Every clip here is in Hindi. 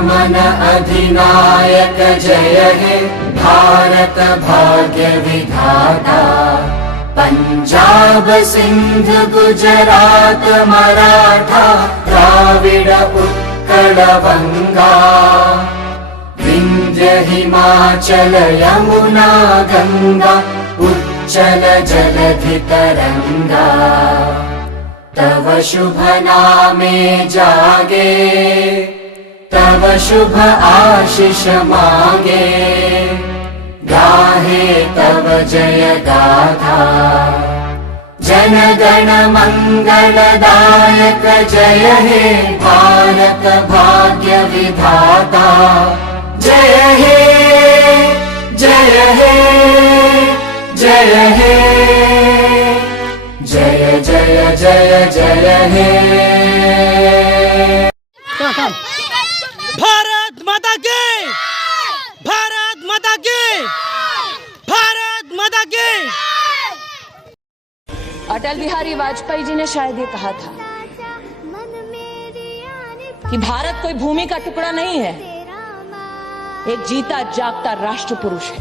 मन अधिनायक जय हे भारत भाग्य विधाता। पंजाब सिंध गुजरात मराठा द्राविड उत्कल बंगा। विंध्य हिमाचल यमुना गंगा उच्चल जलधि तरंगा। तव शुभ नामे जागे तव शुभ आशीष मांगे। गाहे तव जय गाथा जन गण मंगलदायक जय हे भारत भाग्य विधाता। जय हे जय हे जय हे जय जय जय जय हे। भारत माता की, भारत माता की, भारत माता की। अटल बिहारी वाजपेयी जी ने शायद ये कहा था कि भारत कोई भूमि का टुकड़ा नहीं है, एक जीता जागता राष्ट्र पुरुष है।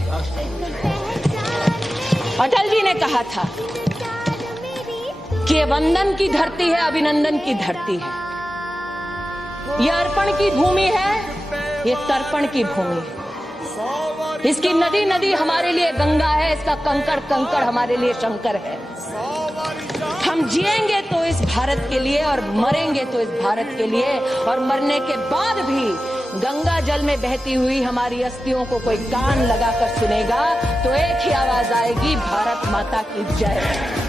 अटल जी ने कहा था कि ये वंदन की धरती है, अभिनंदन की धरती है, ये अर्पण की भूमि है, ये तर्पण की भूमि है। इसकी नदी नदी हमारे लिए गंगा है, इसका कंकड़ कंकड़ हमारे लिए शंकर है। हम जिएंगे तो इस भारत के लिए और मरेंगे तो इस भारत के लिए, और मरने के बाद भी गंगा जल में बहती हुई हमारी अस्थियों को कोई कान लगाकर सुनेगा तो एक ही आवाज आएगी, भारत माता की जय।